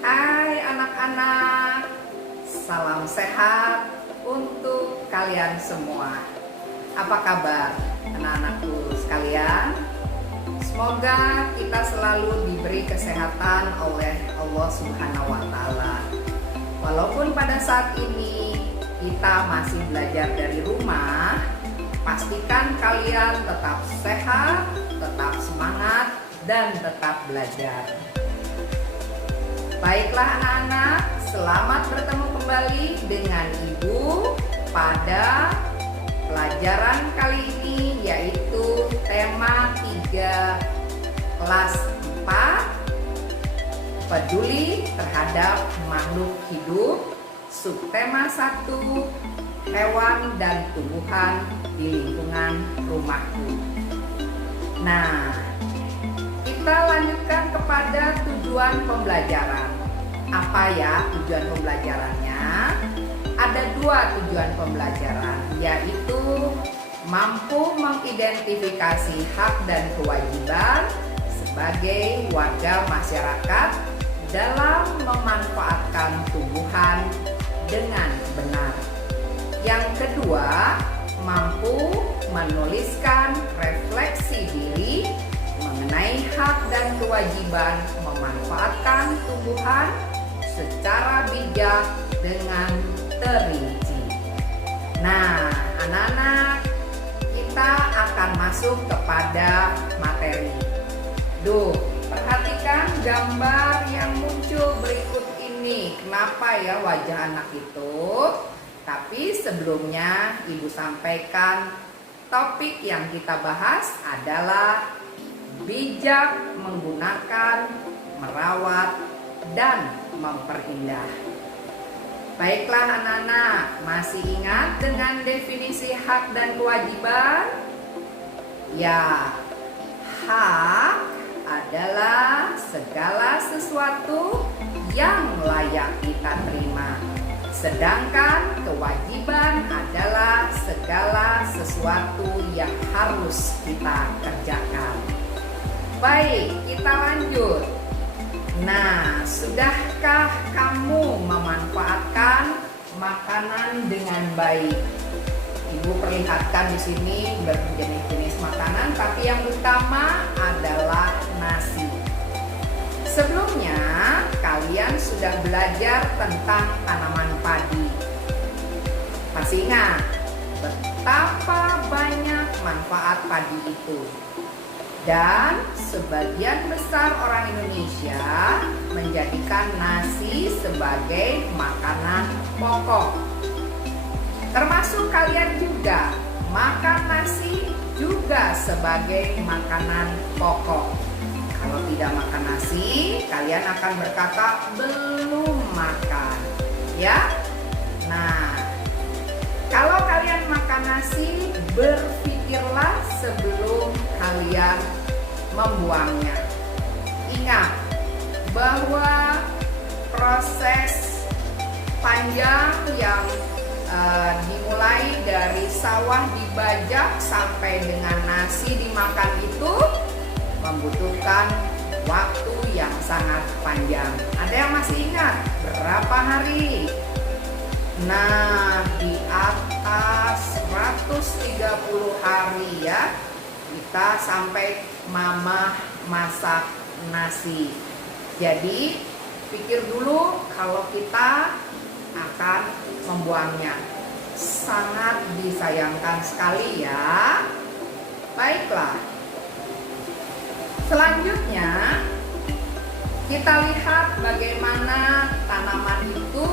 Hai anak-anak, salam sehat untuk kalian semua. Apa kabar anak-anakku sekalian? Semoga kita selalu diberi kesehatan oleh Allah Subhanahu wa Ta'ala. Walaupun pada saat ini kita masih belajar dari rumah, pastikan kalian tetap sehat, tetap semangat, dan tetap belajar. Baiklah anak-anak, selamat bertemu kembali dengan Ibu pada pelajaran kali ini, yaitu tema 3 kelas 4, peduli terhadap makhluk hidup, subtema 1, hewan dan tumbuhan di lingkungan rumahku. Nah, kita lanjutkan kepada tujuan pembelajaran. Apa ya tujuan pembelajarannya? Ada 2 tujuan pembelajaran, yaitu mampu mengidentifikasi hak dan kewajiban sebagai warga masyarakat dalam memanfaatkan tumbuhan dengan benar. Yang kedua, mampu menuliskan refleksi diri mengenai hak dan kewajiban memanfaatkan tumbuhan secara bijak dengan terinci. Nah, anak-anak, kita akan masuk kepada materi. Perhatikan gambar yang muncul berikut ini. Kenapa ya wajah anak itu? Tapi sebelumnya Ibu sampaikan topik yang kita bahas adalah bijak menggunakan, merawat, dan memperindah. Baiklah anak-anak, masih ingat dengan definisi hak dan kewajiban? Ya, hak adalah segala sesuatu yang layak kita terima. Sedangkan kewajiban adalah segala sesuatu yang harus kita kerjakan. Baik, kita lanjut. Nah, sudahkah kamu memanfaatkan makanan dengan baik? Ibu perlihatkan di sini berjenis-jenis makanan, tapi yang utama adalah nasi. Sebelumnya, kalian sudah belajar tentang tanaman padi. Masih ingat betapa banyak manfaat padi itu? Dan sebagian besar orang Indonesia menjadikan nasi sebagai makanan pokok. Termasuk kalian juga, makan nasi juga sebagai makanan pokok. Kalau tidak makan nasi, kalian akan berkata belum makan, ya. Nah, kalau kalian makan nasi, berpikirlah sebelum kalian membuangnya. Ingat bahwa proses panjang yang dimulai dari sawah dibajak sampai dengan nasi dimakan itu membutuhkan waktu yang sangat panjang. Ada yang masih ingat berapa hari? Nah, di atas 130 hari ya, kita sampai mama masak nasi. Jadi pikir dulu kalau kita akan membuangnya. Sangat disayangkan sekali ya. Baiklah, selanjutnya kita lihat bagaimana tanaman itu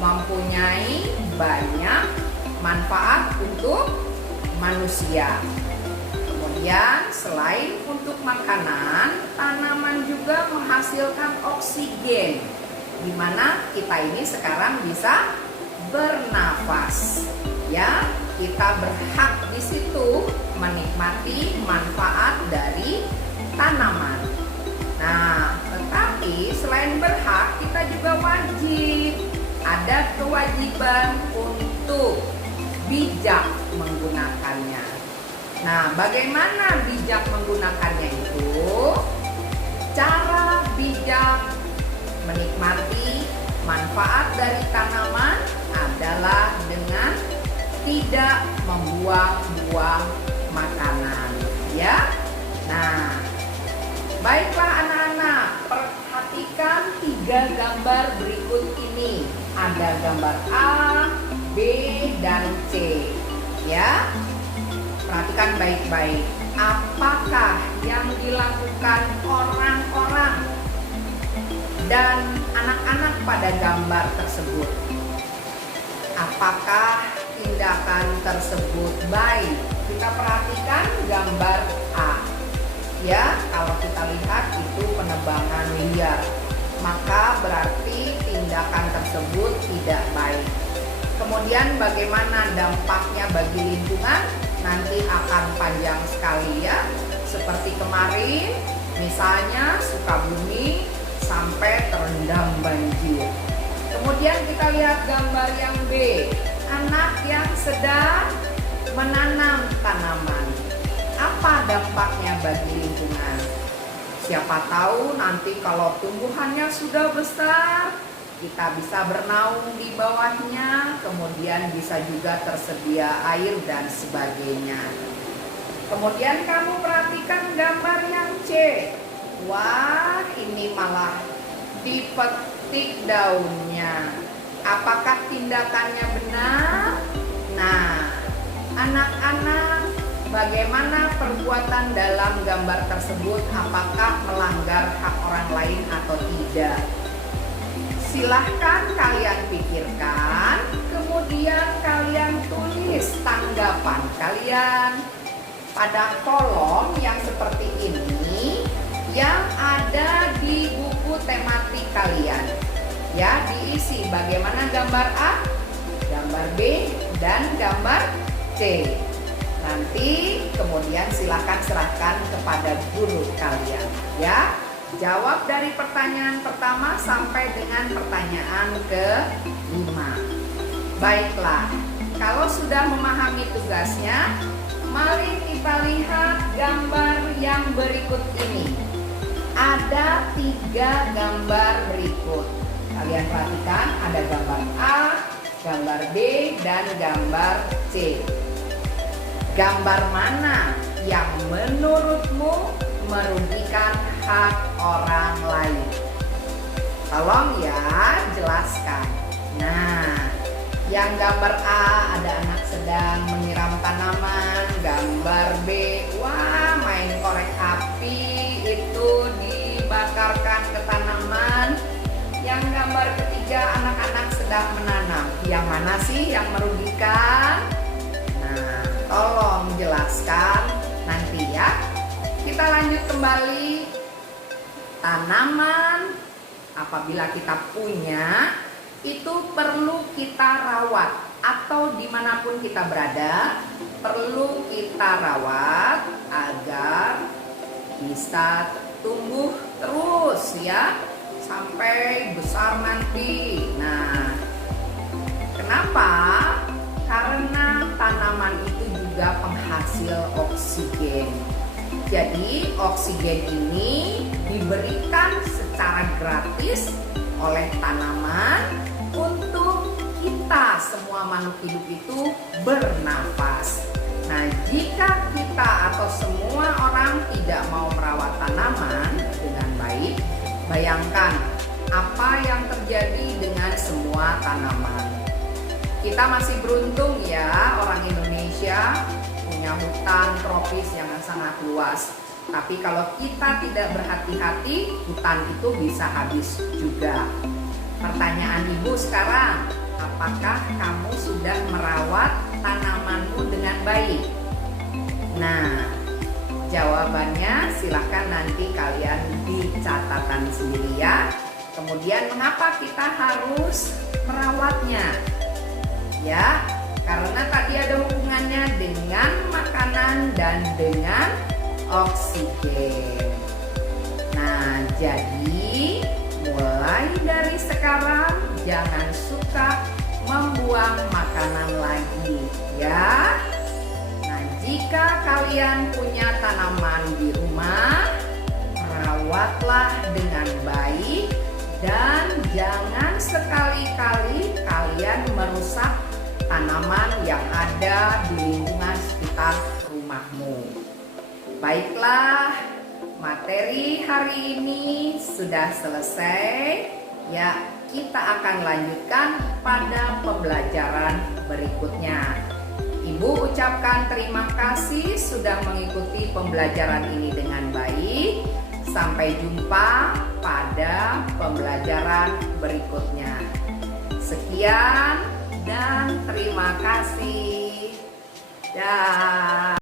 mempunyai banyak manfaat untuk manusia. Kemudian selain untuk makanan, tanaman juga menghasilkan oksigen, di mana kita ini sekarang bisa bernafas. Ya, kita berhak di situ menikmati manfaat dari tanaman. Nah, tetapi selain berhak, kita juga wajib, ada kewajiban untuk bijak menggunakannya. Nah, bagaimana bijak menggunakannya itu? Cara bijak Menikmati manfaat dari tanaman adalah dengan tidak membuang-buang makanan, ya. Nah, baiklah anak-anak, perhatikan 3 gambar berikut ini. Ada gambar A, B, dan C, ya. Perhatikan baik-baik. Apakah yang dilakukan orang-orang dan anak-anak pada gambar tersebut? Apakah tindakan tersebut baik? Kita perhatikan gambar A. Ya, kalau kita lihat itu penebangan liar, maka berarti tindakan tersebut tidak baik. Kemudian bagaimana dampaknya bagi lingkungan? Nanti akan panjang sekali ya. Seperti kemarin, misalnya Sukabumi sampai terendam banjir. Kemudian kita lihat gambar yang B, anak yang sedang menanam tanaman. Apa dampaknya bagi lingkungan? Siapa tahu nanti kalau tumbuhannya sudah besar, kita bisa bernaung di bawahnya, kemudian bisa juga tersedia air dan sebagainya. Kemudian kamu perhatikan gambar yang C. Wah, ini malah dipetik daunnya. Apakah tindakannya benar? Nah, anak-anak, bagaimana perbuatan dalam gambar tersebut? Apakah melanggar hak orang lain atau tidak? Silahkan kalian pikirkan, kemudian kalian tulis tanggapan kalian pada kolom yang seperti ini yang ada di buku tematik kalian. Ya, diisi bagaimana gambar A, gambar B, dan gambar C. Nanti kemudian silahkan serahkan kepada guru kalian, ya. Jawab dari pertanyaan pertama sampai dengan pertanyaan ke-5. Baiklah, kalau sudah memahami tugasnya, mari kita lihat gambar yang berikut ini. Ada 3 gambar berikut. Kalian perhatikan, ada gambar A, gambar B, dan gambar C. Gambar mana yang menurutmu merugikan hak orang lain? Tolong ya, jelaskan. Nah, yang gambar A ada anak sedang menyiram tanaman. Gambar B, wah, main korek api itu dibakarkan ke tanaman. Yang gambar ketiga, anak-anak sedang menanam. Yang mana sih yang merugikan? Nah, tolong jelaskan nanti ya. Kita lanjut kembali. Tanaman apabila kita punya itu perlu kita rawat, atau dimanapun kita berada perlu kita rawat agar bisa tumbuh terus ya sampai besar nanti. Nah, kenapa? Karena tanaman itu juga penghasil oksigen. Jadi oksigen ini diberikan secara gratis oleh tanaman untuk kita semua makhluk hidup itu bernafas. Nah, jika kita atau semua orang tidak mau merawat tanaman dengan baik, bayangkan apa yang terjadi dengan semua tanaman. Kita masih beruntung ya, orang Indonesia punya hutan tropis yang sangat luas. Tapi kalau kita tidak berhati-hati, hutan itu bisa habis juga. Pertanyaan ibu sekarang, apakah kamu sudah merawat tanamanmu dengan baik? Nah, jawabannya silahkan nanti kalian di catatan sendiri ya. Kemudian mengapa kita harus merawatnya? Ya, karena tadi ada hubungannya dengan makanan dan dengan oksigen. Nah, jadi mulai dari sekarang jangan suka membuang makanan lagi ya. Nah, jika kalian punya tanaman di rumah, rawatlah dengan baik dan jangan sekali-kali kalian merusak tanaman yang ada di lingkungan sekitar rumahmu. Baiklah, materi hari ini sudah selesai. Ya, kita akan lanjutkan pada pembelajaran berikutnya. Ibu ucapkan terima kasih sudah mengikuti pembelajaran ini dengan baik. Sampai jumpa pada pembelajaran berikutnya. Sekian dan terima kasih. Dah.